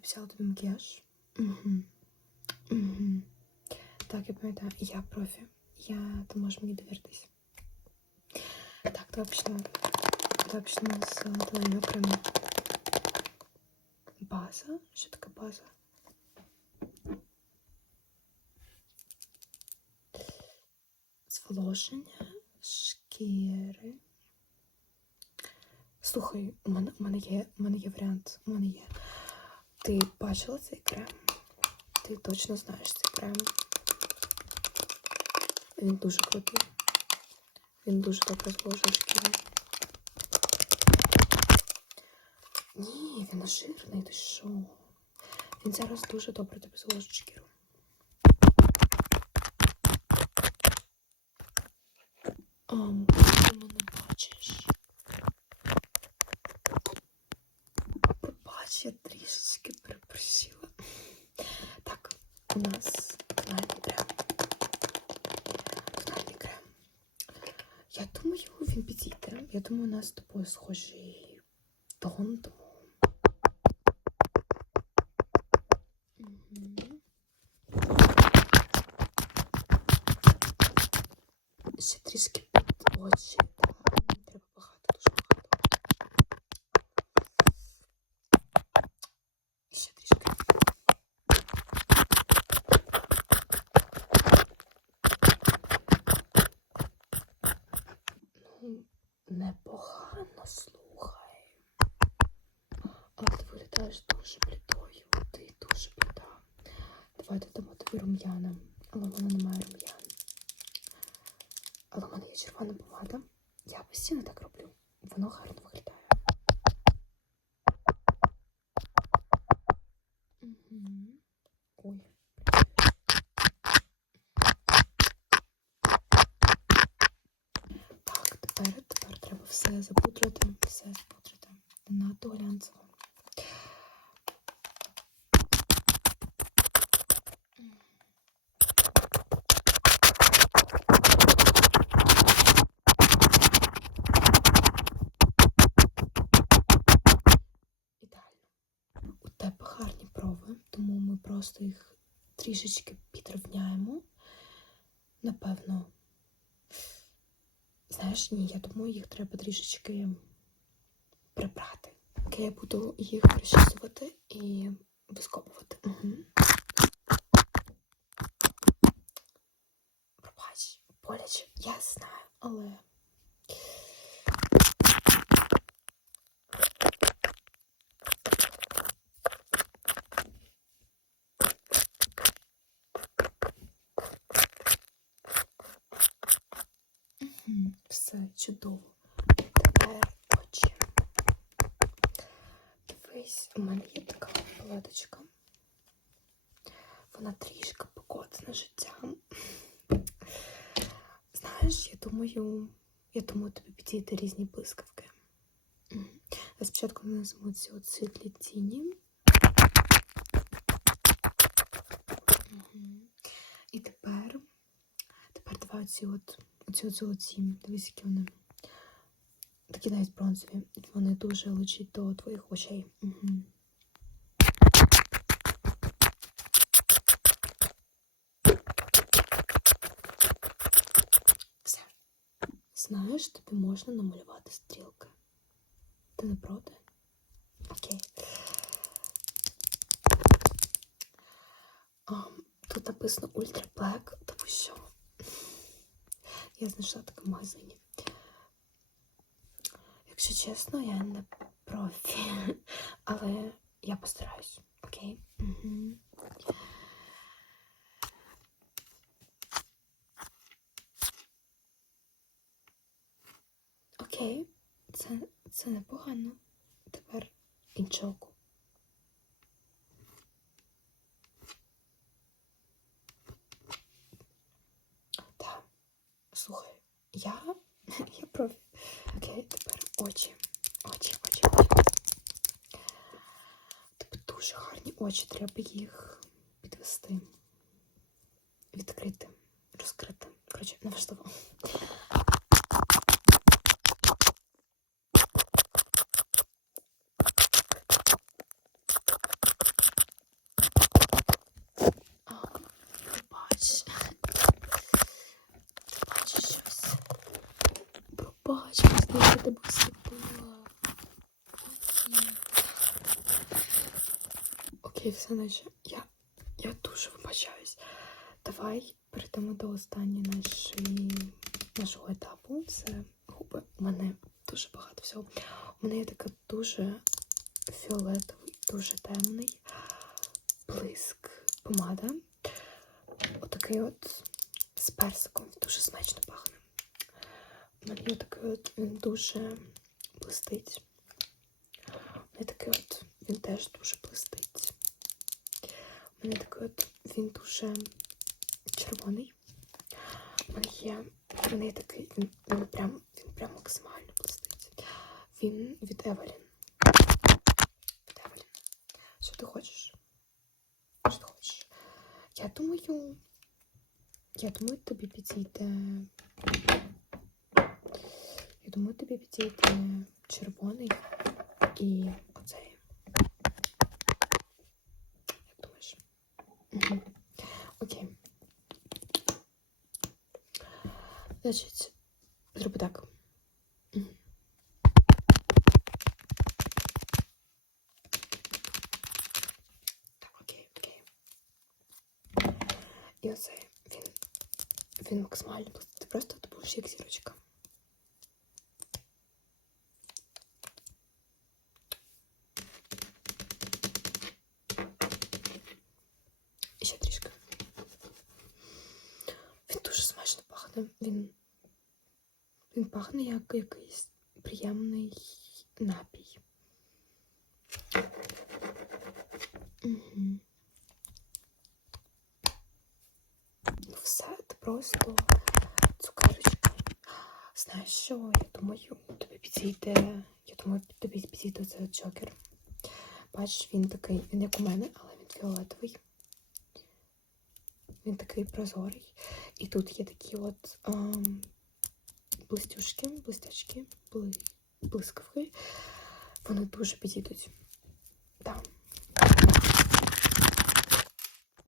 обіцяла тобі макіяж. Угу. Так, я пам'ятаю, я профі. Я, ти можеш мені довіритись. Так, давай почнемо. Давай почнемо з твоєї крему. База? Що таке база? Зволоження шкіри. Слухай, у мене, у мене є, у мене є варіант. У мене є. Ти бачила цей крем? Ти точно знаєш цей крем. Він дуже крутий. Він дуже добре зволожує шкіру. Ні, він жирний, ти що? Він зараз дуже добре тобі зволожить шкіру. Ам, ти мене бачиш. Пробач, я трішечки перепросила. Так, у нас тональний крем. Я думаю, він підійде. Я думаю, у нас з тобою схожий тон, тому. Ще трішки під очі. Та, треба багато, дуже багато. І ще трішки. Ну, непогано слухай. Але ти виглядаєш дуже блідою. Ти дуже бліда. Давай додамо тобі рум'яна. Але в мене немає рум'ян. Але в мене є червона помада. Я постійно так роблю. Воно гарно виглядає. Угу. Ой. Так, тепер, тепер треба все запудрити, все запудрити. Надто глянцево. Ідеально. У тебе гарні брови, тому ми просто їх трішечки підрівняємо. Напевно. Знаєш, ні, я думаю, їх треба трішечки прибрати. Так, я буду їх прищісувати і вископувати. Угу. Пробач, боляче, я знаю, але. чудово. Тепер очі. Дивись, у мене є така палеточка. Вона трішки покоцана життям. Знаєш, я думаю, я думаю, тобі підійти різні блискавки. Мгм. Я спочатку нанесемо ці от світлі тіні. Мгм. І тепер, тепер давай оці от, оці от золоті. Дивись, які вони. Такі навіть бронзові. Вони дуже личать до твоїх очей. Угу. Все. Знаєш, тобі можна намалювати стрілки. Ти не проти? Окей. Тут написано Ultra Black, тому що я знайшла таке в магазині. Якщо чесно, я не профі, але я постараюсь, окей? Окей, це, це непогано. Тепер іншоку. очі. Очі, очі, очі. Тобто дуже гарні очі, треба їх підвести, відкрити, розкрити. Коротше, неважливо. Бачиш, здається, ти був Окей, все наче. Я, я дуже вибачаюсь. Давай перейдемо до останньої нашої, нашого етапу. Це губи. У мене дуже багато всього. У мене є така дуже фіолетовий, дуже темний блиск помада. Отакий от з персиком. Дуже смачно пахне. У мене такий от, він дуже блистить. У мене такий от, він теж дуже блистить. Мене такий от, він дуже червоний. У мене є, мене є такий, він, він прям, він прям максимально блистить. Він від Евелін. Від Евелін. Що ти хочеш? Що ти хочеш? Я думаю, я думаю, тобі підійде. Я думаю, тобі підійде червоний і Значить, зроби так. Мгм. Так, окей, окей. І оце він. Він максимально ти просто ти будеш як зірочка. Він, він пахне як якийсь приємний напій. Угу. Все, це просто цукерочка. Знаєш що? Я думаю, тобі підійде. Я думаю, тобі підійде цей джокер. Бачиш, він такий, він як у мене, але він фіолетовий. Він такий прозорий. І тут є такі от ем, блистюшки, блистячки, бли, блискавки. Вони дуже підійдуть. Так.